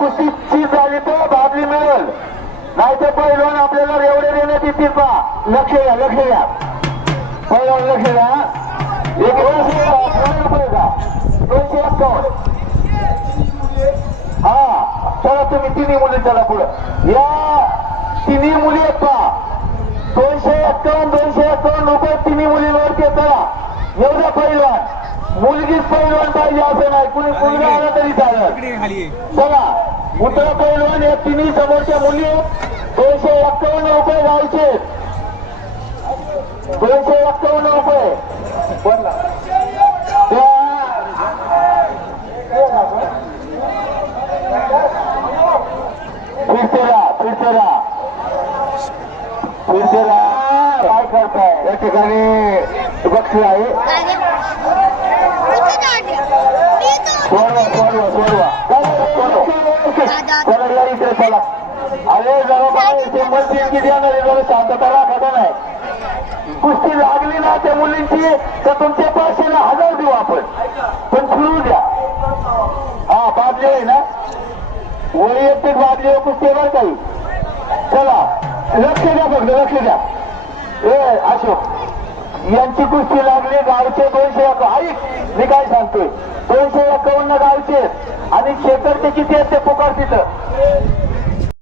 कुस्तीची झाली तर बाबली मिळेल, नाही तर पैलवान आपल्याला एवढे देण्यात येतील पहा. लक्ष द्या, लक्ष द्या पैलवान, लक्ष द्या. एक 200 रुपये का 251. हा चला तुम्ही तिन्ही मुली चला पुढं. या तिन्ही मुली आहेत पहा. 251 रुपये तिन्ही मुलींवरती चला. एवढा पैलवान, मुलगीच पैलवान पाहिजे असं नाही, कुणी मुलगा आला तरी चालेल. चला उतरा पैलवान. या तिन्ही समोरच्या मुली 251 रुपये घ्यायचे. 251 रुपये बोलला. फिरते राहा काय करताय. या ठिकाणी बक्षीस आहे. चला इकडे चला. अरे जरा किती येणार जरा शांतता राखा नाही. कुस्ती लागली ना त्या मुलींची तर तुमच्या 500,000 देऊ आपण, पण फिरू द्या. हा बादली आहे ना, वैयक्तिक बादली कुस्तीवर काही. चला लक्ष द्या, फक्त लक्ष द्या. ए अशोक यांची कुस्ती लागली गावचे 251. ऐक मी काय सांगतोय, 251 गावचे आणि शेतरचे किती आहेत ते पुकार तिथं.